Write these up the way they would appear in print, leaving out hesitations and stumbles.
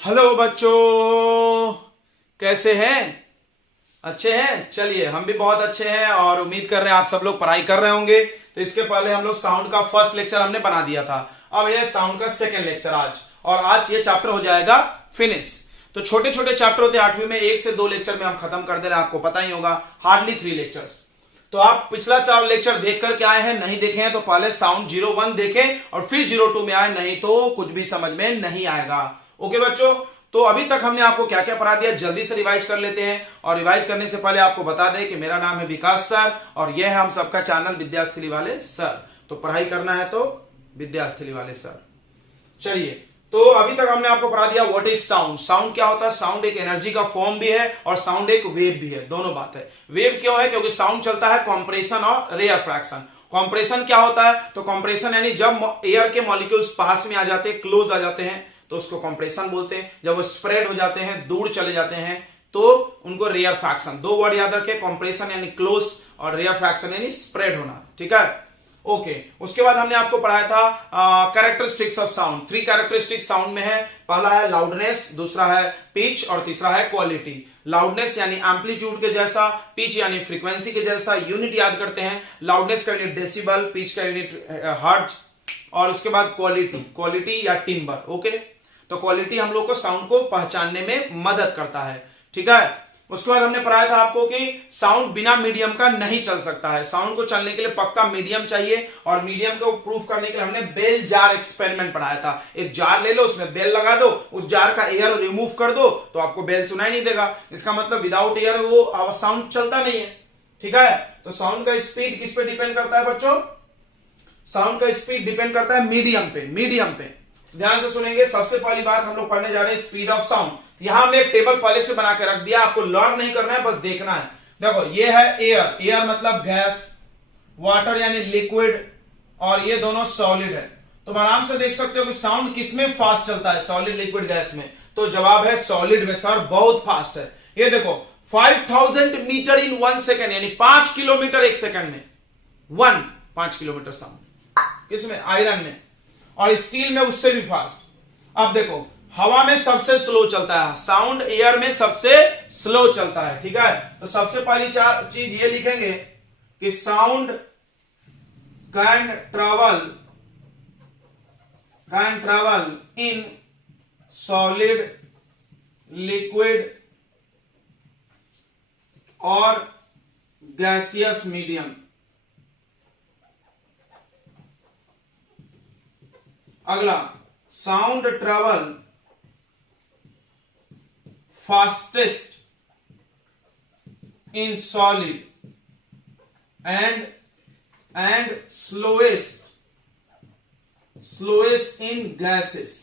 Hello बच्चों, कैसे हैं? अच्छे हैं। चलिए, हम भी बहुत अच्छे हैं और उम्मीद कर रहे हैं आप सब लोग पढ़ाई कर रहे होंगे। तो इसके पहले हम लोग साउंड का फर्स्ट लेक्चर हमने बना दिया था। अब यह साउंड का सेकंड लेक्चर आज, और आज ये चैप्टर हो जाएगा फिनिश। तो छोटे छोटे चैप्टर होते हैं, 8वीं में 1 से 2 लेक्चर में हम खत्म कर दे रहे हैं, आपको पता ही होगा, हार्डली 3 लेक्चर्स। तो आप पिछला 4 लेक्चर देख करके आए हैं, नहीं देखे हैं तो पहले साउंड 01 देखें और फिर 02 में आए, नहीं तो कुछ भी समझ में नहीं आएगा। ओके बच्चों, तो अभी तक हमने आपको क्या क्या पढ़ा दिया, जल्दी से रिवाइज कर लेते हैं। और रिवाइज करने से पहले आपको बता दें कि मेरा नाम है विकास सर और यह है हम सबका चैनल विद्यास्थली वाले सर। तो पढ़ाई करना है तो विद्यास्थली वाले सर। चलिए, तो अभी तक हमने आपको पढ़ा दिया व्हाट इज साउंड। साउंड क्या होता है? साउंड एक एनर्जी का फॉर्म भी है और साउंड एक वेव भी है, दोनों बात है। वेव क्यों है? क्योंकि साउंड चलता है कॉम्प्रेशन और रेयरफ्रैक्शन। कॉम्प्रेशन क्या होता है? तो कॉम्प्रेशन यानी जब एयर के मॉलिक्यूल्स पास में आ जाते हैं, क्लोज आ जाते हैं, तो उसको कंप्रेशन बोलते हैं। जब वो स्प्रेड हो जाते हैं, दूर चले जाते हैं, तो उनको रेयर फ्रैक्शन। 2 वर्ड याद रखें, कंप्रेशन यानी क्लोज और रेयर फ्रैक्शन यानी स्प्रेड होना। ठीक है, ओके। उसके बाद हमने आपको पढ़ाया था characteristics of sound. 3 characteristics sound में है। पहला है लाउडनेस, दूसरा है पिच और तीसरा है क्वालिटी। लाउडनेस यानी एम्पलीट्यूड के जैसा, पिच यानी फ्रीक्वेंसी के जैसा। यूनिट याद करते हैं, लाउडनेस का यूनिट डेसिबल, पिच का यूनिट हर्ट्ज, और उसके बाद क्वालिटी, क्वालिटी या टिम्बर। ओके, तो क्वालिटी हम लोग को साउंड को पहचानने में मदद करता है। ठीक है, उसके बाद हमने पढ़ाया था आपको कि साउंड बिना मीडियम का नहीं चल सकता है। साउंड को चलने के लिए पक्का मीडियम चाहिए, और मीडियम को प्रूफ करने के लिए हमने बेल जार एक्सपेरिमेंट पढ़ाया था। एक जार ले लो, उसमें बेल लगा दो, उस जार का एयर रिमूव कर दो तो आपको बेल सुनाई नहीं देगा। इसका मतलब विदाउट एयर वो साउंड चलता नहीं है। ठीक है, तो साउंड का स्पीड किस पे डिपेंड करता है बच्चों? साउंड का स्पीड डिपेंड करता है मीडियम पे। मीडियम पे ध्यान से सुनेंगे। सबसे पहली बात हम लोग पढ़ने जा रहे हैं स्पीड ऑफ साउंड। यहां हमने एक टेबल पहले से बना के रख दिया, आपको लर्न नहीं करना है, बस देखना है। देखो, ये है एयर, एयर मतलब गैस, वाटर यानी लिक्विड, और ये दोनों सॉलिड है। तुम आराम से देख सकते हो कि साउंड किसमें फास्ट चलता है, सॉलिड, लिक्विड, गैस में। तो जवाब है सॉलिड में। सर बहुत फास्ट है। ये देखो, 5000 मीटर इन 1 सेकेंड, यानी 5 किलोमीटर 1 सेकेंड में। 5 किलोमीटर साउंड किसमें? आयरन में। और स्टील में उससे भी फास्ट। अब देखो, हवा में सबसे स्लो चलता है साउंड, एयर में सबसे स्लो चलता है। ठीक है, तो सबसे पहली चीज ये लिखेंगे कि sound can travel in solid, liquid और गैसियस मीडियम। अगला, sound travel fastest in solid and slowest in gases.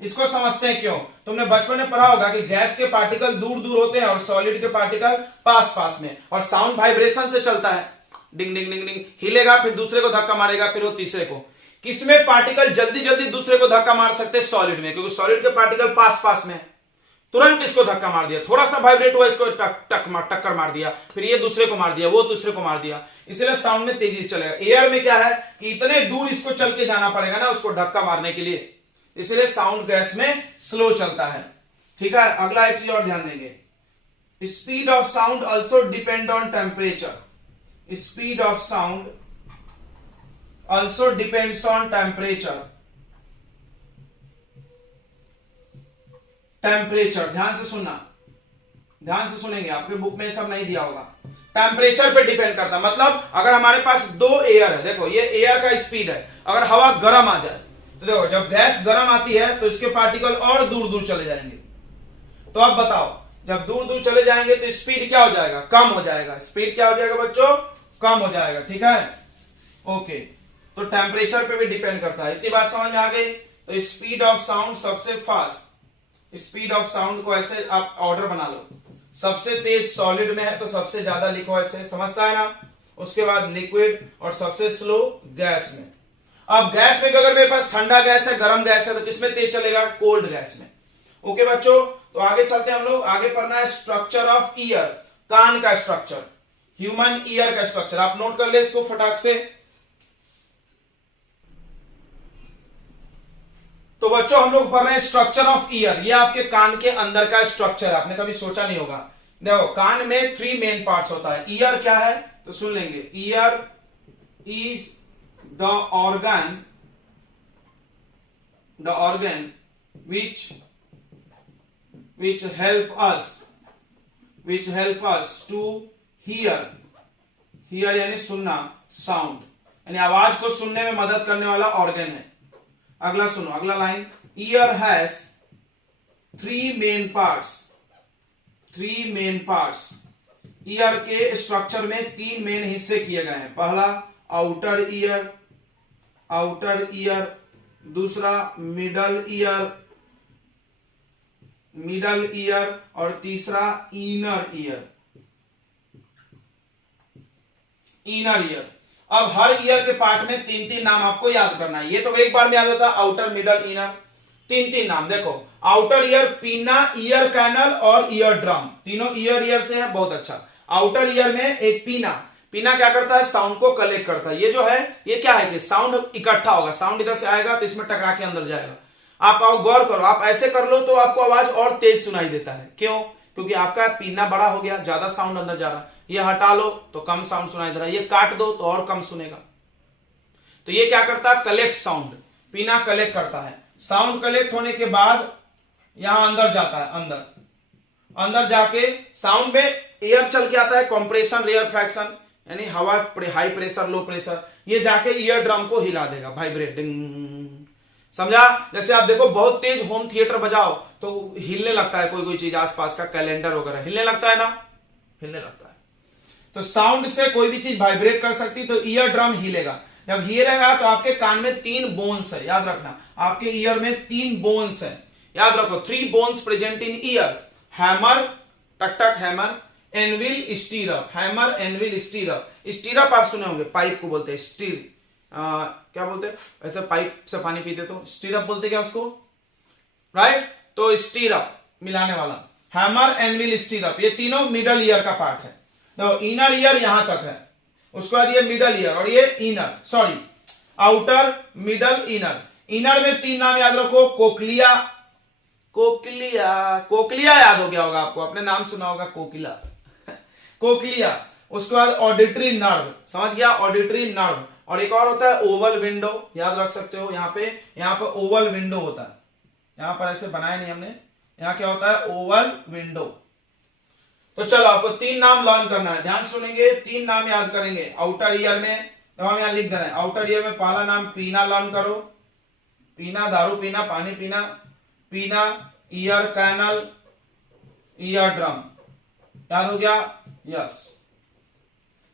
इसको समझते हैं क्यों? तुमने बचपन में पढ़ा होगा कि गैस के पार्टिकल दूर दूर होते हैं और सॉलिड के पार्टिकल पास पास में, और साउंड वाइब्रेशन से चलता है। डिंग डिंग डिंग डिंग, हिलेगा, फिर दूसरे को धक्का मारेगा, फिर वो तीसरे को। किसमें पार्टिकल जल्दी जल्दी दूसरे को धक्का मार सकते हैं? सॉलिड में, क्योंकि सॉलिड के पार्टिकल पास पास में। तुरंत इसको धक्का मार दिया, थोड़ा सा वाइब्रेट हुआ, इसको टक्कर मार दिया, फिर ये दूसरे को मार दिया, वो दूसरे को मार दिया। इसलिए साउंड में तेजी से चलेगा। एयर में क्या है कि इतने दूर इसको चल के जाना पड़ेगा ना उसको धक्का मारने के लिए, इसलिए साउंड गैस में स्लो चलता है। ठीक है, अगला एक चीज और ध्यान देंगे, speed of sound also depend on temperature. Speed of sound also depends on temperature। Temperature ध्यान से सुनना, ध्यान से सुनेंगे, आपके बुक में सब नहीं दिया होगा। टेम्परेचर पे डिपेंड करता है, मतलब अगर हमारे पास 2 एयर है, देखो ये एयर का स्पीड है, अगर हवा गर्म आ जाए तो देखो, जब गैस गर्म आती है तो इसके पार्टिकल और दूर दूर चले जाएंगे। तो अब बताओ, जब दूर दूर चले जाएंगे तो स्पीड क्या हो जाएगा? कम हो जाएगा। स्पीड क्या हो जाएगा बच्चों? कम हो जाएगा। ठीक है, ओके। तो टेम्परेचर पे भी डिपेंड करता है। इतनी बात समझ में आ गई? तो स्पीड ऑफ साउंड सबसे फास्ट, स्पीड ऑफ साउंड को ऐसे आप ऑर्डर बना लो, सबसे तेज सॉलिड में है तो सबसे ज्यादा लिखो, ऐसे समझता है ना। उसके बाद लिक्विड और सबसे स्लो गैस में। अब गैस में अगर मेरे पास ठंडा गैस है, गर्म गैस है, तो किसमें तेज चलेगा? कोल्ड गैस में। ओके बच्चों, तो आगे चलते हैं हम लोग। आगे पढ़ना है स्ट्रक्चर ऑफ ईयर, कान का स्ट्रक्चर, ह्यूमन ईयर का स्ट्रक्चर। आप नोट कर ले इसको फटाक से। तो बच्चों हम लोग पढ़ रहे हैं स्ट्रक्चर ऑफ ईयर। ये आपके कान के अंदर का स्ट्रक्चर है, आपने कभी सोचा नहीं होगा। देखो कान में 3 मेन पार्ट्स होता है। ईयर क्या है तो सुन लेंगे, year is the organ which help us to hear यानी सुनना, साउंड यानी आवाज को सुनने में मदद करने वाला ऑर्गन है। अगला सुनो, अगला line, year has 3 main parts. Year के स्ट्रक्चर में 3 मेन हिस्से किए गए हैं। पहला आउटर ईयर, दूसरा मिडल ईयर और तीसरा इनर ईयर। अब हर ईयर के पार्ट में 3-3 नाम आपको याद करना है। ये तो एक बार में याद होता है, आउटर, मिडल, इनर, 3-3 नाम। देखो आउटर ईयर, पीना, ईयर कैनल और ईयर ड्रम, तीनों ईयर से है। बहुत अच्छा। आउटर ईयर में एक पीना क्या करता है, साउंड को कलेक्ट करता है। ये जो है ये क्या है कि साउंड इकट्ठा होगा, साउंड इधर से आएगा तो इसमें टकरा के अंदर जाएगा। आप गौर करो, आप ऐसे कर लो तो आपको आवाज और तेज सुनाई देता है। क्यों? क्योंकि आपका पीना बड़ा हो गया, ज्यादा साउंड अंदर जा रहा है। ये हटा लो तो कम साउंड सुनाई दे रहा है, ये काट दो तो और कम सुनेगा। तो ये क्या करता है, कलेक्ट साउंड। पीना कलेक्ट करता है। साउंड कलेक्ट होने के बाद यहां अंदर जाता है, अंदर जाके साउंड में एयर चल के आता है, कंप्रेशन, रेयर फ्रैक्शन यानी हवा, हाई प्रेशर, लो प्रेशर। ये जाके ईयर ड्रम को हिला देगा, वाइब्रेटिंग। समझा? जैसे आप देखो बहुत तेज होम थिएटर बजाओ तो हिलने लगता है, कोई चीज आसपास का कैलेंडर वगैरह हिलने लगता है ना, हिलने लगता है। तो साउंड से कोई भी चीज वाइब्रेट कर सकती, तो ईयर ड्रम हिलेगा। जब हिलेगा तो आपके कान में 3 बोन्स है, याद रखना। आपके ईयर में 3 बोन्स है, याद रखो। 3 bones present in ear, hammer, tuck hammer, anvil, stirrup. Hammer, anvil, stirrup. Stirrup आप सुने होंगे, पाइप को बोलते हैं स्टीर, क्या बोलते हैं, ऐसे पाइप से पानी पीते तो स्टीरअप बोलते क्या उसको, राइट? तो स्टीरअप मिलाने वाला, हैमर, एनविल, स्टीरअप, ये तीनों मिडल ईयर का पार्ट है। तो इनर ईयर यहां तक है, उसके बाद ये मिडल ईयर और ये inner, sorry outer, middle, inner. Inner में 3 नाम याद रखो, कोक्लिया याद हो गया होगा आपको, अपने नाम सुना होगा कोक्लिया। उसके बाद ऑडिटरी नर्व, समझ गया, ऑडिटरी नर्व। और एक और होता है ओवल विंडो, याद रख सकते हो। यहाँ पे ओवल विंडो होता है, यहां पर ऐसे बनाया नहीं हमने, यहां क्या होता है, ओवल विंडो। तो चलो आपको 3 नाम लर्न करना है, ध्यान से सुनेंगे, 3 नाम याद करेंगे। आउटर ईयर में तो हम यहां लिख दे रहे हैं, आउटर ईयर में पहला नाम पीना लर्न करो, पीना दारू पीना, पानी पीना, पीना, ईयर कैनल, ईयर ड्रम, याद हो गया?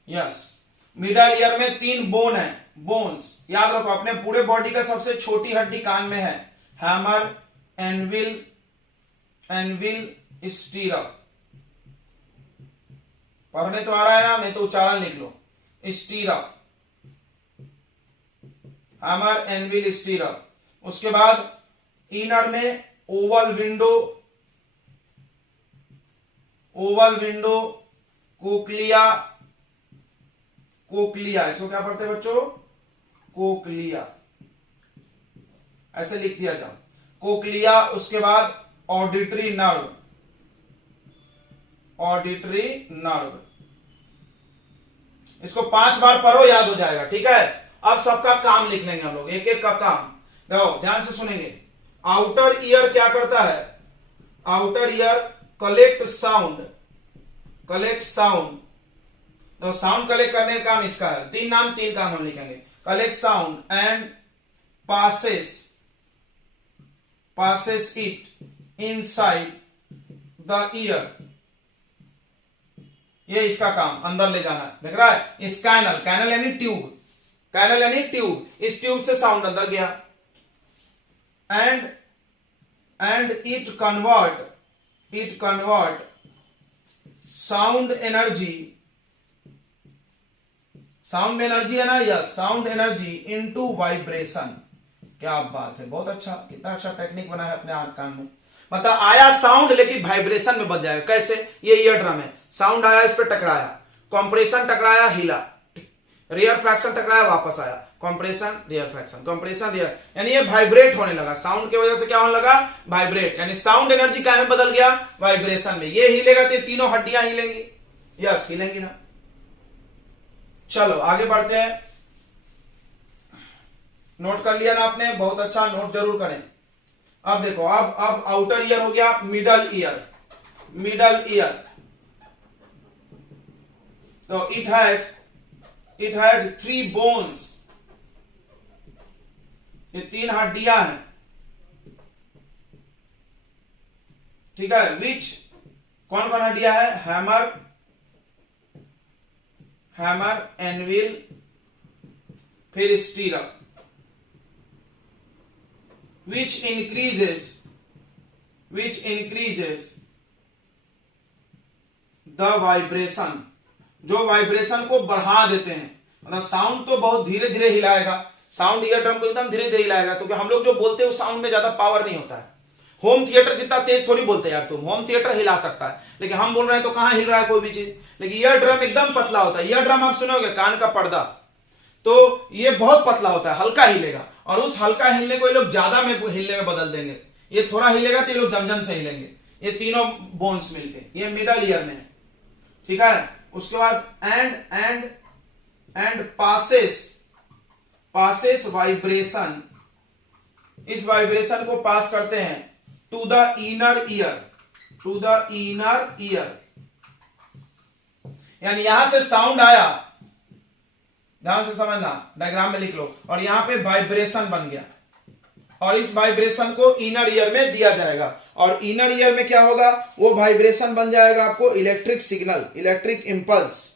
यस। मिडल ईयर में 3 बोन है, बोन्स याद रखो। अपने पूरे बॉडी का सबसे छोटी हड्डी कान में है, हैमर, एनविल, स्टीरअप। पढ़ने तो आ रहा है ना, नहीं तो उच्चारण लिख लो, स्टीरअप, हैमर, एनविल, स्टीरअप। उसके बाद इनर में ओवल विंडो, कोक्लिया, इसको क्या पढ़ते हैं बच्चों, कोक्लिया, ऐसे लिख दिया जाओ, कोक्लिया। उसके बाद ऑडिटरी नर्व, इसको 5 बार पढ़ो, याद हो जाएगा, ठीक है। अब सबका काम लिख लेंगे हम लोग, एक एक का काम। देखो ध्यान से सुनेंगे। आउटर ईयर क्या करता है, आउटर ईयर कलेक्ट साउंड, तो साउंड कलेक्ट करने का काम इसका है। 3 नाम 3 काम हम लिखेंगे, collect sound and passes it inside the ear, ये इसका काम, अंदर ले जाना, देख रहा है। इस कैनल यानी ट्यूब, इस ट्यूब से साउंड अंदर गया। एंड इट कन्वर्ट साउंड में एनर्जी है ना, yes, sound energy into vibration. क्या बात है, बहुत अच्छा, कितना अच्छा टेक्निक बना है अपने कान में। मतलब आया साउंड लेकिन वाइब्रेशन में बदल जाएगा। कैसे? ये ईयर ड्रम है, साउंड आया, इस पे टकराया, कंप्रेशन टकराया, हिला, रेयर फ्रैक्शन टकराया वापस आया, compression rare fraction, compression rare, यानी ये वाइब्रेट होने लगा। साउंड की वजह से क्या होने लगा? वाइब्रेट, यानी साउंड एनर्जी क्या में बदल गया? वाइब्रेशन में। ये हिलेगा तो ये तीनों हड्डियां हिलेंगी, यस हिलेंगी ना। चलो आगे बढ़ते हैं। नोट कर लिया ना आपने? बहुत अच्छा, नोट जरूर करें। अब देखो, अब आउटर ईयर हो गया, मिडल ईयर। मिडल ईयर तो इट हैज 3 बोन्स, ये 3 हड्डियां हैं, ठीक है। विच, कौन कौन हड्डियां है? हैमर, एनविल, फिर स्टीरअप। which increases the vibration, जो वाइब्रेशन को बढ़ा देते हैं। मतलब साउंड तो बहुत धीरे धीरे हिलाएगा, साउंड ईयर ड्रम को एकदम धीरे धीरे हिलाएगा, क्योंकि हम लोग जो बोलते हैं उस साउंड में ज्यादा पावर नहीं होता है। होम थिएटर जितना तेज थोड़ी बोलते हैं यार तुम, होम थिएटर हिला सकता है, लेकिन हम बोल रहे हैं तो कहां हिल रहा है कोई भी चीज। लेकिन ईयर ड्रम एकदम पतला होता है। ईयर ड्रम आप सुनोगे, कान का पर्दा, तो ये बहुत पतला होता है, हल्का हिलेगा, और उस हल्का हिलने को ये लोग ज्यादा में हिलने में बदल देंगे। ये थोड़ा हिलेगा तो ये लोग जमजम से हिलेंगे, ये तीनों बोन्स मिलके। ये मिडल ईयर में है, ठीक है। उसके बाद एंड पासेस वाइब्रेशन, इस वाइब्रेशन को पास करते हैं टू द इनर ईयर, यानी यहां से साउंड आया, ध्यान से समझना, डायग्राम में लिख लो, और यहां पे वाइब्रेशन बन गया, और इस वाइब्रेशन को इनर ईयर में दिया जाएगा, और इनर ईयर में क्या होगा? वो वाइब्रेशन बन जाएगा आपको इलेक्ट्रिक सिग्नल, इलेक्ट्रिक इंपल्स।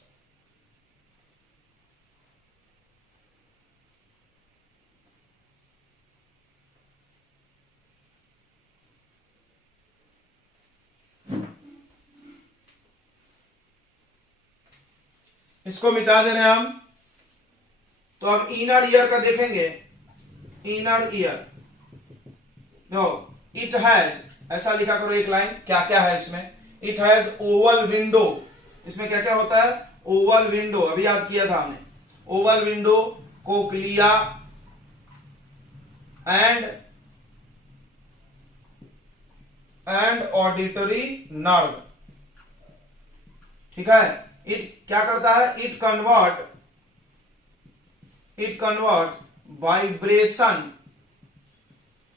इसको मिटा दे रहे हैं हम। तो अब इनर ईयर का देखेंगे। इनर ईयर देखो, इट हैज, ऐसा लिखा करो एक लाइन, क्या क्या है इसमें? इट हैज ओवल विंडो, इसमें क्या क्या होता है? ओवल विंडो, अभी याद किया था हमने। Oval window, cochlea and auditory nerve, ठीक है। इट क्या करता है? It convert vibration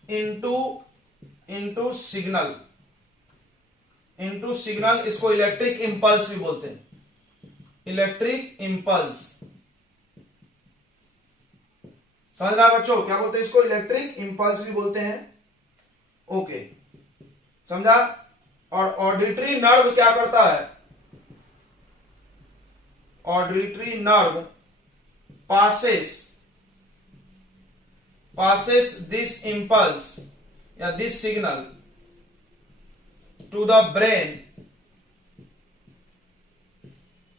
into signal, इसको इलेक्ट्रिक इंपल्स भी बोलते हैं, इलेक्ट्रिक इंपल्स। समझ रहा है बच्चों? क्या बोलते हैं इसको? इलेक्ट्रिक इंपल्स भी बोलते हैं। ओके, समझा? और ऑडिटरी नर्व क्या करता है? Auditory nerve passes this impulse या this signal to the brain,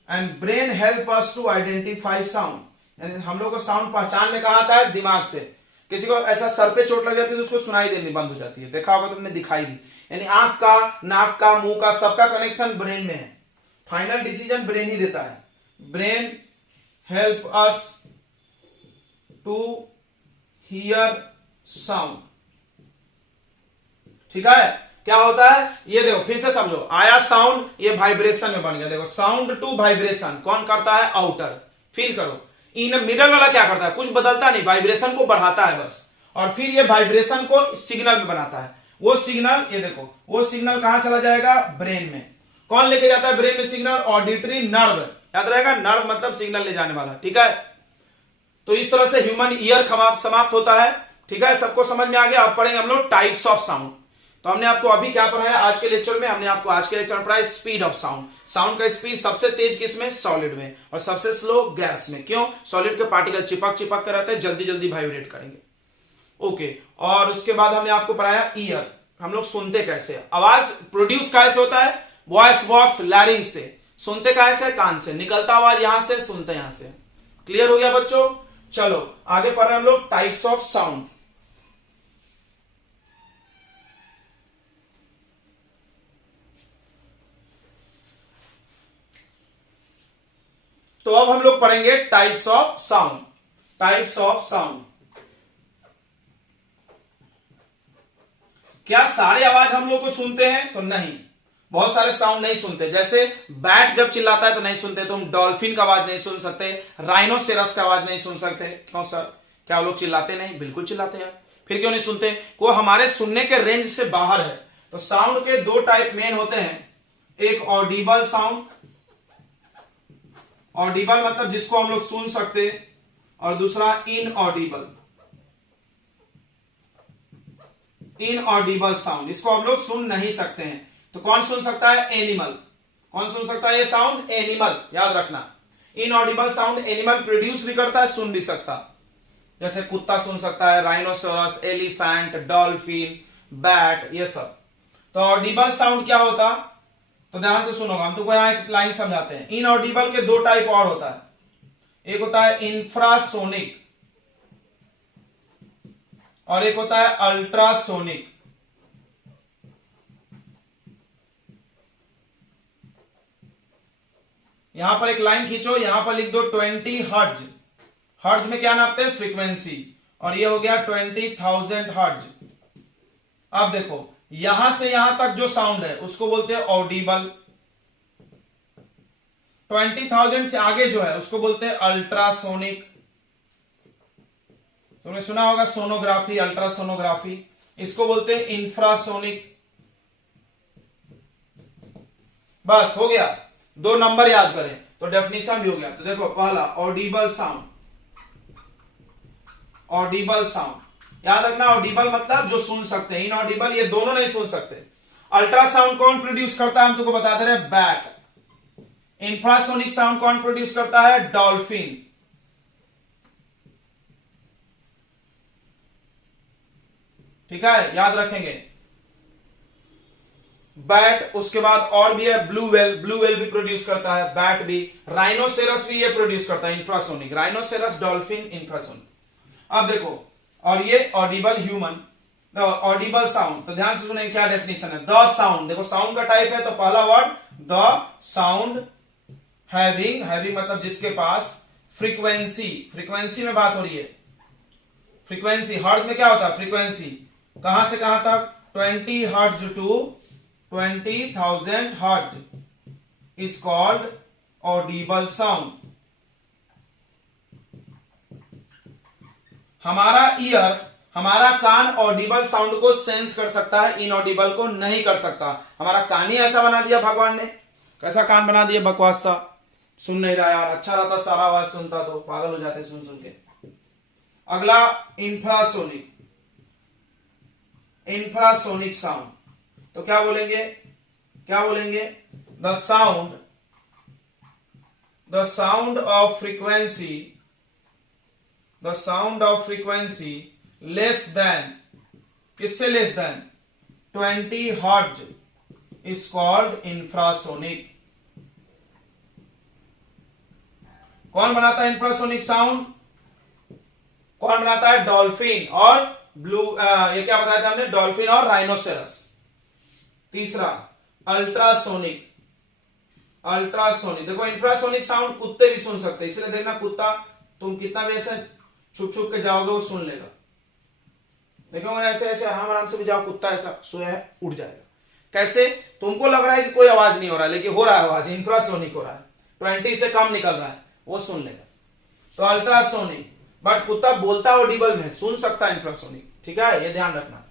and brain help us to identify sound, यानी हम लोग को साउंड पहचान में कहां आता है? दिमाग से। किसी को ऐसा सर पे चोट लग जाती है तो उसको सुनाई देनी बंद हो जाती है, देखा होगा तुमने, दिखाई दी। यानी आंख का, नाक का, मुंह का, सबका कनेक्शन ब्रेन में है। फाइनल डिसीजन ब्रेन ही देता है। Brain help us to hear sound, ठीक है। क्या होता है ये देखो, फिर से समझो। आया साउंड, ये वाइब्रेशन में बन गया। देखो, साउंड टू वाइब्रेशन कौन करता है? आउटर। फील करो। इन मिडल वाला क्या करता है? कुछ बदलता नहीं, वाइब्रेशन को बढ़ाता है बस, और फिर ये वाइब्रेशन को सिग्नल में बनाता है। वो सिग्नल, ये देखो, वो सिग्नल कहां चला जाएगा? ब्रेन में। कौन लेके जाता है ब्रेन में सिग्नल? Auditory nerve. याद रहेगा, नर्व मतलब सिग्नल ले जाने वाला, ठीक है। तो इस तरह से ह्यूमन ईयर समाप्त होता है, ठीक है। सबको समझ में आ गया? अब पढ़ेंगे हम लोग टाइप्स ऑफ साउंड। तो हमने आपको अभी क्या पढ़ाया आज के लेक्चर में? हमने आपको आज के लेक्चर में पढ़ाया स्पीड ऑफ साउंड। साउंड का स्पीड सबसे तेज किसमें? सॉलिड में, और सबसे स्लो गैस में। क्यों? सॉलिड के पार्टिकल चिपक के रहते हैं, जल्दी जल्दी वाइब्रेट करेंगे। ओके, और उसके बाद हमने आपको पढ़ाया ईयर, हम लोग सुनते कैसे, आवाज प्रोड्यूस कैसे होता है? वॉइस बॉक्स, लैरिंग से। सुनते कैसे? कान से। निकलता आवाज यहां से, सुनते यहां से। क्लियर हो गया बच्चों? चलो आगे पढ़ रहे हैं हम लोग टाइप्स ऑफ साउंड। तो तो अब हम लोग पढ़ेंगे types of sound. Types of sound, क्या सारे आवाज हम लोग को सुनते हैं? तो नहीं, बहुत सारे साउंड नहीं सुनते। जैसे बैट जब चिल्लाता है तो नहीं सुनते, तुम डॉल्फिन का आवाज नहीं सुन सकते, राइनोसेरस का आवाज नहीं सुन सकते। क्यों सर, क्या वो लोग चिल्लाते नहीं? बिल्कुल चिल्लाते हैं। फिर क्यों नहीं सुनते? वो हमारे सुनने के रेंज से बाहर है। तो साउंड के दो टाइप मेन होते हैं, एक ऑडिबल साउंड, ऑडिबल मतलब जिसको हम लोग सुन सकते, और दूसरा इनऑडिबल, इनऑडिबल साउंड, इसको हम लोग सुन नहीं सकते हैं। तो कौन सुन सकता है? एनिमल। कौन सुन सकता है ये साउंड? एनिमल, याद रखना। इनऑडिबल साउंड एनिमल प्रोड्यूस भी करता है, सुन भी सकता। जैसे कुत्ता सुन सकता है, राइनोसोरस, एलिफेंट, डॉल्फिन, बैट, ये सब। तो ऑडिबल साउंड क्या होता? तो ध्यान से सुनोगा, हम तुमको यहां एक लाइन समझाते हैं। इनऑडिबल के दो टाइप और होता है, एक होता है इंफ्रासोनिक और एक होता है अल्ट्रासोनिक। यहां पर एक लाइन खींचो, यहां पर लिख दो 20 हर्ट्ज। हर्ट्ज में क्या नापते हैं? फ्रीक्वेंसी। और ये हो गया 20,000 हर्ट्ज। अब देखो, यहां से यहां तक जो साउंड है उसको बोलते हैं ऑडिबल। 20,000 से आगे जो है उसको बोलते हैं अल्ट्रासोनिक। तुमने सुना होगा सोनोग्राफी, अल्ट्रासोनोग्राफी, इसको बोलते हैं इंफ्रासोनिक। बस हो गया, दो नंबर याद करें तो डेफिनेशन भी हो गया। तो देखो, पहला ऑडिबल साउंड, ऑडिबल साउंड याद रखना। ऑडिबल मतलब जो सुन सकते हैं, इनऑडिबल ये दोनों नहीं सुन सकते। अल्ट्रासाउंड कौन प्रोड्यूस करता है? हम तुमको बता दे रहे हैं, बैट। इंफ्रासोनिक साउंड कौन प्रोड्यूस करता है? डॉल्फिन। ठीक है, याद रखेंगे। बैट, उसके बाद और भी है ब्लू वेल, ब्लू वेल भी प्रोड्यूस करता है, बैट भी। राइनोसेरस भी ये प्रोड्यूस करता है, इंफ्रासोनिक। Rhinoceros, dolphin, infrasonic. अब देखो, और ये ऑडिबल ह्यूमन, ऑडिबल साउंड। तो ध्यान से सुनेंगे क्या डेफिनेशन है। द साउंड, देखो साउंड का टाइप है, तो पहला word the sound having, having मतलब जिसके पास, फ्रीक्वेंसी, फ्रीक्वेंसी में बात हो रही है। फ्रीक्वेंसी, हर्ट्ज में क्या होता है? फ्रीक्वेंसी। कहां से कहां तक? 20 hertz to 20,000 hertz is called audible sound. हमारा ईयर, हमारा कान ऑडिबल साउंड को सेंस कर सकता है, इनऑडिबल को नहीं कर सकता। हमारा कान ही ऐसा बना दिया भगवान ने। कैसा कान बना दिया बकवास सा, सुन नहीं रहा यार। अच्छा रहता सारा आवाज सुनता तो पागल हो जाते सुन सुन के। अगला इंफ्रासोनिक, इंफ्रासोनिक साउंड। तो क्या बोलेंगे? क्या बोलेंगे? The sound, the sound of frequency, the sound of frequency less than, किससे less than? 20 hertz is called infrasonic. कौन बनाता है इंफ्रासोनिक साउंड? कौन बनाता है? डॉल्फिन और ब्लू, ये क्या बताया था हमने? डॉल्फिन और राइनोसेरस। तीसरा अल्ट्रासोनिक, अल्ट्रासोनिक। देखो इंफ्रासोनिक साउंड कुत्ते भी सुन सकते हैं, इसलिए देखना कुत्ता तुम कितना भी ऐसे छुप छुप के जाओगे वो सुन लेगा। देखो ऐसे ऐसे आराम आराम से भी जाओ, कुत्ता ऐसा सोया है उठ जाएगा। कैसे? तुमको लग रहा है कि कोई आवाज नहीं हो रहा है, लेकिन हो रहा है आवाज, इंफ्रासोनिक हो रहा है, 20 से कम निकल रहा है, वो सुन लेगा। तो अल्ट्रासोनिक, बट कुत्ता बोलता ऑडिबल में, सुन सकता है इंफ्रासोनिक। ठीक है, ये ध्यान रखना।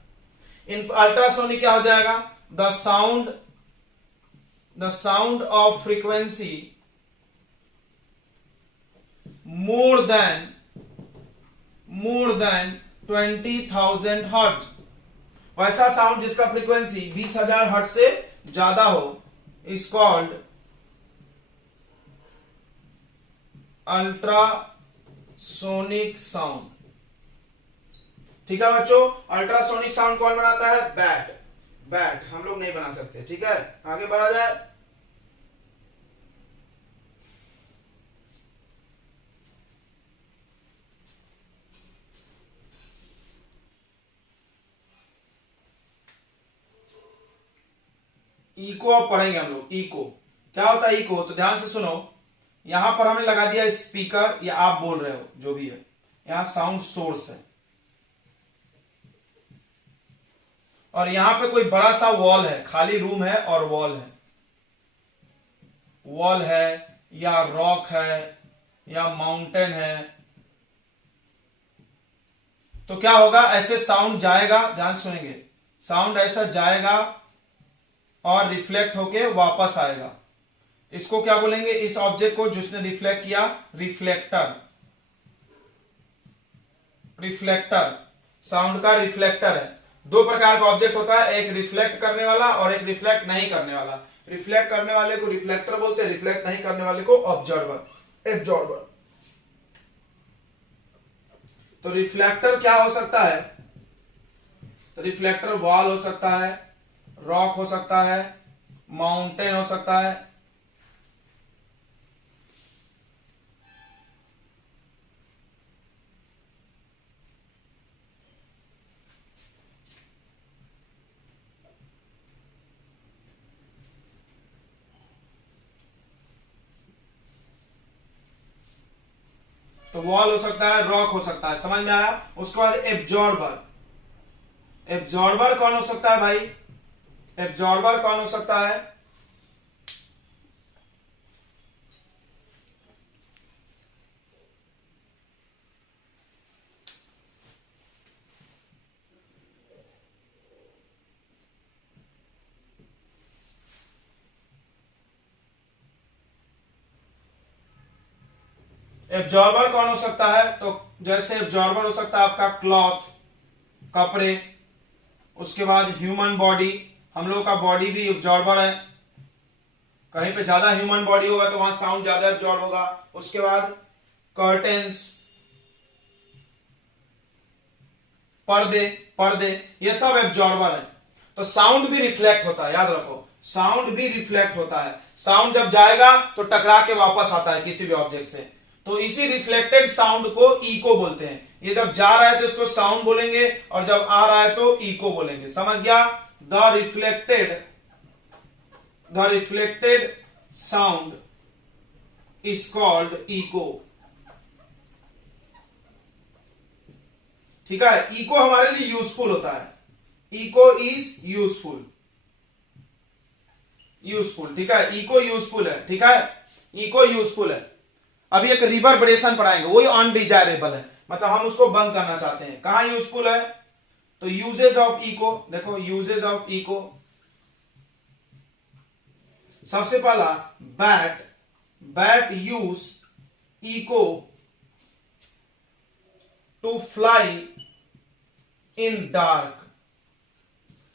अल्ट्रासोनिक क्या हो जाएगा? The sound, the sound of frequency more than 20,000 hertz. वैसा साउंड जिसका फ्रीक्वेंसी 20,000 हर्ट्ज से ज्यादा हो इज कॉल्ड अल्ट्रासोनिक साउंड। ठीक है बच्चों, अल्ट्रासोनिक साउंड कौन बनाता है? बैट। बैट हम लोग नहीं बना सकते। ठीक है, आगे बढ़ा जाए। इको अब पढ़ेंगे हम लोग। इको क्या होता है? इको, तो ध्यान से सुनो। यहां पर हमने लगा दिया स्पीकर, या आप बोल रहे हो जो भी है, यहां साउंड सोर्स है, और यहां पे कोई बड़ा सा वॉल है, खाली रूम है और वॉल है, वॉल है या रॉक है या माउंटेन है, तो क्या होगा, ऐसे साउंड जाएगा, ध्यान सुनेंगे, साउंड ऐसा जाएगा और रिफ्लेक्ट होके वापस आएगा। इसको क्या बोलेंगे, इस ऑब्जेक्ट को जिसने रिफ्लेक्ट किया, रिफ्लेक्टर, रिफ्लेक्टर, साउंड का रिफ्लेक्टर है। दो प्रकार का ऑब्जेक्ट होता है, एक रिफ्लेक्ट करने वाला और एक रिफ्लेक्ट नहीं करने वाला। रिफ्लेक्ट करने वाले को रिफ्लेक्टर बोलते हैं, रिफ्लेक्ट नहीं करने वाले को ऑब्जर्वर, एब्जॉर्बर। तो रिफ्लेक्टर क्या हो सकता है, तो रिफ्लेक्टर वॉल हो सकता है, रॉक हो सकता है, माउंटेन हो सकता है, तो वॉल हो सकता है, रॉक हो सकता है, समझ में आया। उसके बाद एब्जॉर्बर, एब्जॉर्बर कौन हो सकता है भाई, एब्जॉर्बर कौन हो सकता है, एब्जॉर्बर कौन हो सकता है, तो जैसे एब्जॉर्बर हो सकता है आपका क्लॉथ, कपड़े, उसके बाद ह्यूमन बॉडी, हम लोगों का बॉडी भी एब्जॉर्बर है, कहीं पे ज्यादा ह्यूमन बॉडी होगा तो वहां साउंड ज्यादा एब्जॉर्ब होगा। उसके बाद कर्टेन्स, पर्दे, पर्दे, ये सब एब्जॉर्बर है। तो साउंड भी रिफ्लेक्ट होता है, याद रखो, साउंड भी रिफ्लेक्ट होता है। साउंड जब जाएगा तो टकरा के वापस आता है किसी भी ऑब्जेक्ट से, तो इसी रिफ्लेक्टेड साउंड को इको बोलते हैं। ये जब जा रहा है तो इसको साउंड बोलेंगे, और जब आ रहा है तो इको बोलेंगे, समझ गया। The reflected sound is called echo, ठीक है। इको हमारे लिए यूजफुल होता है, इको इज यूजफुल, यूजफुल, ठीक है, इको यूजफुल है, ठीक है, इको यूजफुल है। अभी एक रिवर्बरेशन पढ़ाएंगे, वही अनडिजायरेबल है, मतलब हम उसको बंद करना चाहते हैं। कहां यूजफुल है, तो यूजेज ऑफ इको, देखो यूजेज ऑफ इको, सबसे पहला bat use echo to fly in dark.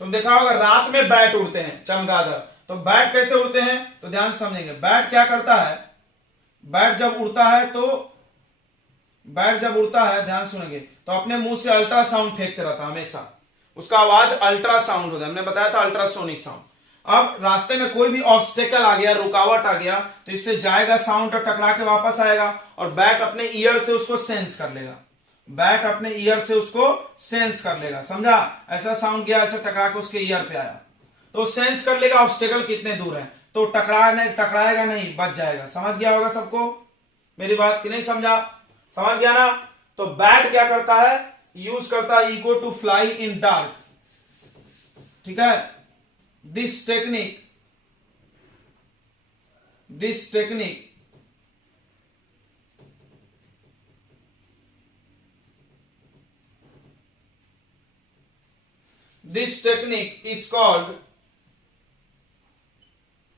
तुम देखा होगा रात में बैट उड़ते हैं, चमगादड़, तो बैट कैसे उड़ते हैं, तो ध्यान से समझेंगे। बैट क्या करता है, बैट जब उड़ता है तो, बैट जब उड़ता है, ध्यान सुनेंगे, तो अपने मुंह से अल्ट्रासाउंड फेंकते रहता है हमेशा, उसका आवाज अल्ट्रासाउंड होता है, हमने बताया था अल्ट्रासोनिक साउंड। अब रास्ते में कोई भी ऑब्स्टेकल आ गया, रुकावट आ गया, तो इससे जाएगा साउंड और टकरा के वापस आएगा, और बैट अपने ईयर से उसको सेंस कर लेगा, बैट अपने ईयर से उसको सेंस कर लेगा, समझा। ऐसा साउंड गया, ऐसा टकरा के उसके ईयर पे आया, तो सेंस कर लेगा ऑब्स्टेकल कितने दूर है, तो टकराएगा नहीं, बच जाएगा। समझ गया होगा सबको मेरी बात कि नहीं समझा, समझ गया ना। तो बैट क्या करता है, यूज करता है echo to fly in dark, ठीक है। This technique This technique is called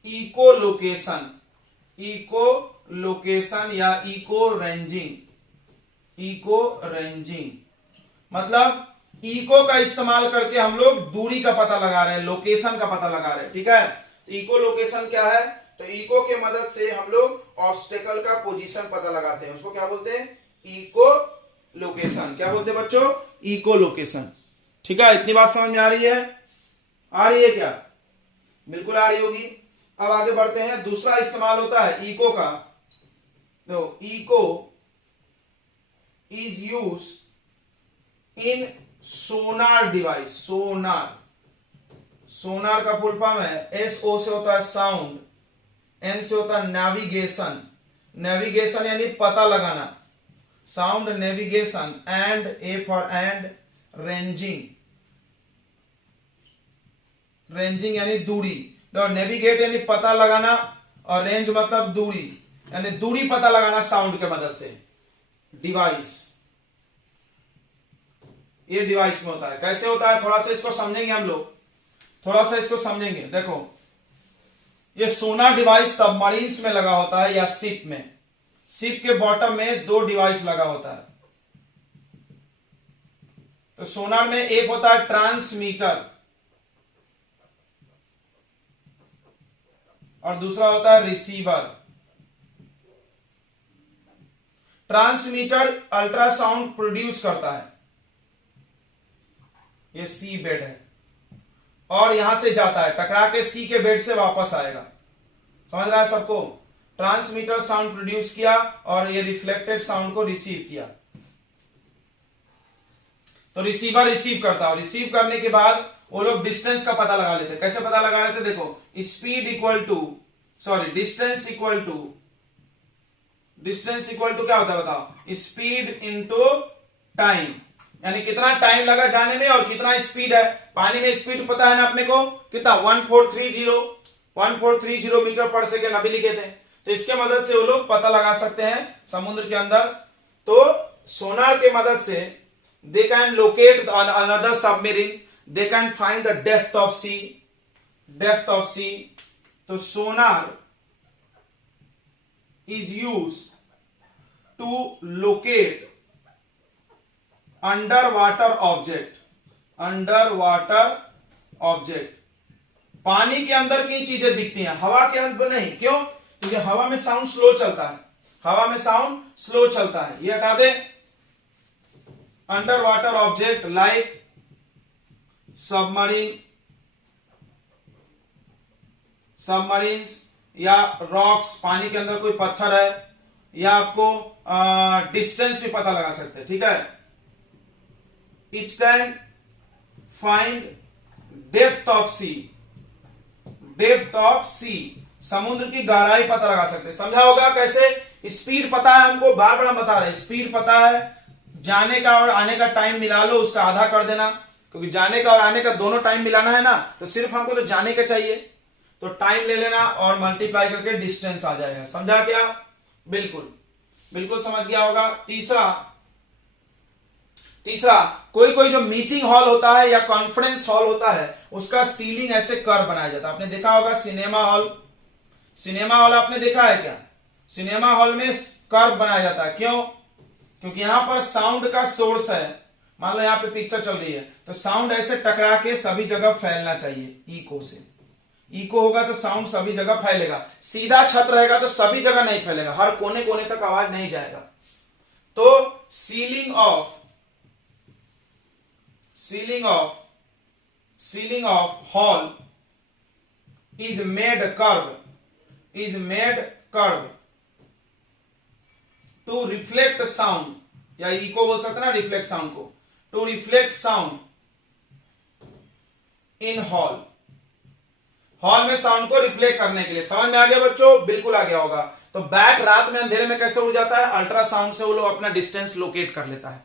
echolocation, echolocation या echo ranging, मतलब इको का इस्तेमाल करके हम लोग दूरी का पता लगा रहे हैं, लोकेशन का पता लगा रहे हैं, ठीक है। इको लोकेशन क्या है, तो इको के मदद से हम लोग ऑब्स्टेकल का पोजीशन पता लगाते हैं, उसको क्या बोलते हैं, इको लोकेशन। क्या बोलते हैं बच्चों, इको लोकेशन, ठीक है। इतनी बात समझ में आ रही है, आ रही है क्या, बिल्कुल आ रही होगी। अब आगे बढ़ते हैं, दूसरा इस्तेमाल होता है इको का, तो echo is use in sonar device, sonar का फुल फॉर्म है, SO से होता है साउंड, N से होता है नेविगेशन, नेविगेशन यानी पता लगाना, sound navigation, and A for and, ranging, ranging यानी दूरी, नेविगेट यानी पता लगाना, और रेंज मतलब दूरी, यानी दूरी पता लगाना साउंड के मदद से। डिवाइस, ये डिवाइस में होता है। कैसे होता है थोड़ा सा इसको समझेंगे हम लोग, थोड़ा सा इसको समझेंगे। देखो ये सोनार डिवाइस सबमरीन्स में लगा होता है या शिप में, शिप के बॉटम में दो डिवाइस लगा होता है। तो सोनार में एक होता है ट्रांसमीटर और दूसरा होता है रिसीवर। ट्रांसमीटर अल्ट्रासाउंड प्रोड्यूस करता है, ये सी बेड है, और यहां से जाता है टकरा के सी के बेड से वापस आएगा। समझ रहा है सबको? ट्रांसमीटर साउंड प्रोड्यूस किया और ये रिफ्लेक्टेड साउंड को रिसीव किया। तो रिसीवर रिसीव करता है, रिसीव करने के बाद वो लोग डिस्टेंस का पता लगा लेते। कैसे पता लगा लेते? देखो speed equal to, sorry distance equal to, distance equal to क्या होता है बताओ? स्पीड इंटू टाइम, यानी कितना टाइम लगा जाने में और कितना स्पीड है। पानी में स्पीड पता है ना अपने को कितना, 1430 मीटर पर सेकेंड अभी लिखे थे। तो इसके मदद से वो लोग पता लगा सकते हैं समुद्र के अंदर। तो सोनार के मदद से they can locate another submarine, they can find the depth of sea, depth of sea. तो sonar is use to locate under water object, under water object. पानी के अंदर की चीजें दिखती हैं, हवा के अंदर नहीं। क्यों? क्योंकि हवा में साउंड स्लो चलता है, हवा में साउंड स्लो चलता है। ये हटा दे। Under water object like submarine, submarines या रॉक्स, पानी के अंदर कोई पत्थर है, या आपको डिस्टेंस भी पता लगा सकते हैं। ठीक है। It can find depth of sea, depth of sea, समुद्र की गहराई पता लगा सकते हैं। समझा होगा कैसे? स्पीड पता है हमको, बार बार हम बता रहे हैं, स्पीड पता है, जाने का और आने का टाइम मिला लो, उसका आधा कर देना, क्योंकि जाने का और आने का दोनों टाइम मिलाना है ना। तो सिर्फ हमको तो जाने का चाहिए, तो टाइम ले लेना और मल्टीप्लाई करके डिस्टेंस आ जाएगा। समझा क्या? बिल्कुल बिल्कुल समझ गया होगा। तीसरा कोई कोई जो मीटिंग हॉल होता है या कॉन्फ्रेंस हॉल होता है, उसका सीलिंग ऐसे कर्व बनाया जाता है। आपने देखा होगा सिनेमा हॉल, सिनेमा हॉल आपने देखा है क्या? सिनेमा हॉल में कर्व बनाया जाता है। क्यों? क्योंकि यहां पर साउंड का सोर्स है। मान लो यहां पे पिक्चर चल रही है, तो साउंड ऐसे टकरा के सभी जगह फैलना चाहिए इको से। इको होगा तो साउंड सभी जगह फैलेगा। सीधा छत रहेगा तो सभी जगह नहीं फैलेगा, हर कोने कोने तक आवाज नहीं जाएगा। तो ceiling of hall is made curve to reflect sound, या इको बोल सकते ना रिफ्लेक्ट साउंड को, to reflect sound in hall, hall में साउंड को रिफ्लेक्ट करने के लिए। समझ में आ गया बच्चों? बिल्कुल आ गया होगा। तो बैट रात में अंधेरे में कैसे उड़ जाता है? अल्ट्रासाउंड से वो लोग अपना डिस्टेंस लोकेट कर लेता है।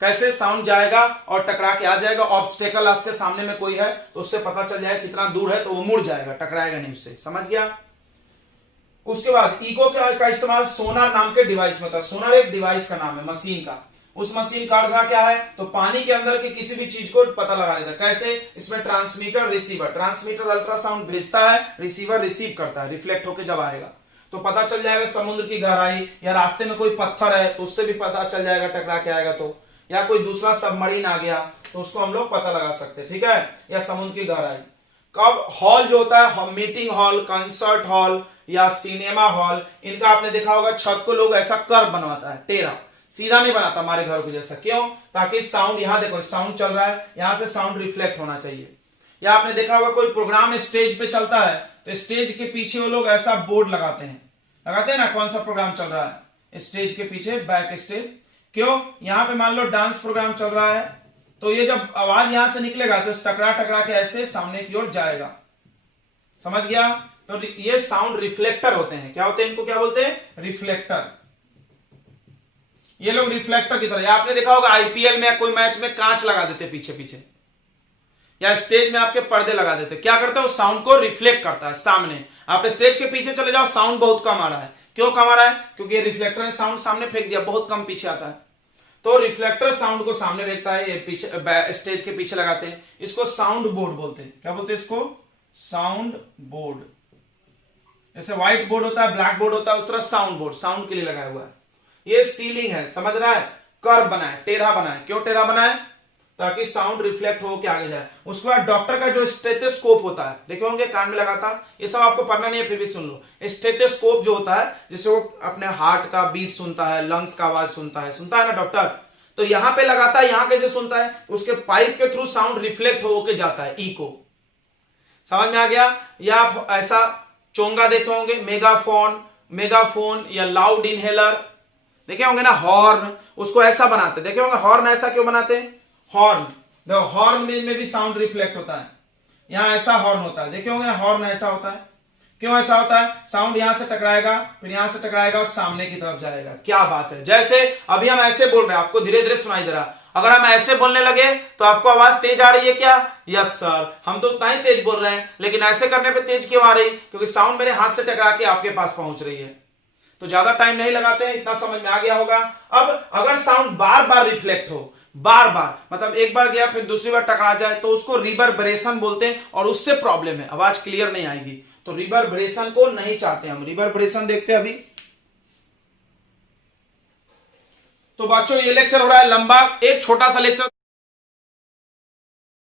कैसे? साउंड जाएगा और टकरा के आ जाएगा, ऑब्स्टेकल उसके सामने में कोई है तो उससे पता चल जाएगा कितना दूर है, तो वो मुड़ जाएगा, टकराएगा नहीं उससे। समझ गया? उसके बाद इको का इस्तेमाल सोनार नाम के डिवाइस में होता है। सोनार एक डिवाइस का नाम है, मशीन का। उस मशीन का अर्थ क्या है? तो पानी के अंदर की किसी भी चीज को पता लगा लेता है। कैसे? इसमें ट्रांसमीटर रिसीवर, ट्रांसमीटर अल्ट्रासाउंड भेजता है, रिसीवर रिसीव करता है, रिफ्लेक्ट होकर जब आएगा तो पता चल जाएगा समुद्र की गहराई, या रास्ते में कोई पत्थर है तो उससे भी पता चल जाएगा टकरा के आएगा तो, या कोई दूसरा सबमरीन आ गया तो उसको हम लोग पता लगा सकते हैं। ठीक है। या समुद्र की गहराई। कब? हॉल जो होता है, मीटिंग हॉल, कंसर्ट हॉल या सिनेमा हॉल, इनका आपने देखा होगा छत को लोग ऐसा कर्व बनवाता है, टेढ़ा, सीधा नहीं बनाता हमारे घर को जैसा। क्यों? ताकि साउंड, यहां देखो साउंड चल रहा है, यहां से साउंड रिफ्लेक्ट होना चाहिए। या आपने देखा होगा कोई प्रोग्राम स्टेज पे चलता है तो स्टेज के पीछे वो लोग ऐसा बोर्ड लगाते हैं ना, कौन सा प्रोग्राम चल रहा है, स्टेज के पीछे बैक स्टेज। क्यों? यहां पे मान लो डांस प्रोग्राम चल रहा है, तो ये जब आवाज यहां से निकलेगा तो टकरा टकरा के ऐसे सामने की ओर जाएगा। समझ गया? तो ये साउंड रिफ्लेक्टर होते हैं। क्या होते हैं? इनको क्या बोलते हैं? रिफ्लेक्टर। ये लोग रिफ्लेक्टर की तरह, आपने देखा होगा आईपीएल में कोई मैच में कांच लगा देते पीछे पीछे, या स्टेज में आपके पर्दे लगा देते। क्या करता है? उस साउंड को रिफ्लेक्ट करता है सामने। आप स्टेज के पीछे चले जाओ, साउंड बहुत कम आ रहा है। क्यों कम आ रहा है? क्योंकि ये रिफ्लेक्टर ने साउंड सामने फेंक दिया, बहुत कम पीछे आता है। तो रिफ्लेक्टर साउंड को सामने फेंकता है, ये पीछे स्टेज के पीछे लगाते हैं। इसको साउंड बोर्ड बोलते हैं। क्या बोलते हैं इसको? Sound board. जैसे व्हाइट बोर्ड होता है, ब्लैक बोर्ड होता है, उस तरह साउंड बोर्ड साउंड के लिए लगाया हुआ है। ये सीलिंग है, समझ रहा है? कर्व बना है, टेढ़ा बना है। क्यों टेढ़ा बना है? ताकि साउंड रिफ्लेक्ट हो के आगे जाए। उसके बाद डॉक्टर का जो स्टेथोस्कोप होता है, देखे होंगे कान में लगाता, ये सब आपको पढ़ना नहीं है फिर भी सुन लो। स्टेथोस्कोप जो होता है, जिससे वो अपने हार्ट का बीट सुनता है, लंग्स का आवाज सुनता है ना डॉक्टर? तो यहां पे लगाता है। यहां कैसे सुनता है? उसके पाइप के थ्रू साउंड रिफ्लेक्ट होके जाता है, इको। समझ में आ गया? या आप ऐसा चोंगा देखे होंगे, मेगाफोन या लाउड इनहेलर देखे होंगे ना, हॉर्न, उसको ऐसा बनाते। देखे होंगे हॉर्न ऐसा क्यों बनाते हैं? हॉर्न देखो, हॉर्न में भी साउंड रिफ्लेक्ट होता है। यहां ऐसा हॉर्न होता है, देखे होंगे ना, हॉर्न ऐसा होता है। क्यों ऐसा होता है? साउंड यहां से टकराएगा, फिर यहां से टकराएगा और सामने की तरफ जाएगा। क्या बात है! जैसे अभी हम ऐसे बोल रहे हैं, आपको धीरे धीरे सुनाई दे रहा। अगर हम ऐसे बोलने लगे तो आपको आवाज तेज आ रही है क्या? यस सर, हम तो उतना ही तेज बोल रहे हैं, लेकिन ऐसे करने पे तेज क्यों आ रही? क्योंकि साउंड मेरे हाथ से टकरा के आपके पास पहुंच रही है। तो ज्यादा टाइम नहीं लगाते हैं, इतना समझ में आ गया होगा। अब अगर साउंड बार बार रिफ्लेक्ट हो, बार बार मतलब एक बार गया फिर दूसरी बार टकरा जाए, तो उसको रिवर्बरेशन बोलते हैं, और उससे प्रॉब्लम है, आवाज क्लियर नहीं आएगी। तो रिवर्बरेशन को नहीं चाहते हम। रिवर्बरेशन देखते हैं अभी। तो बच्चों ये लेक्चर हो रहा है लंबा, एक छोटा सा लेक्चर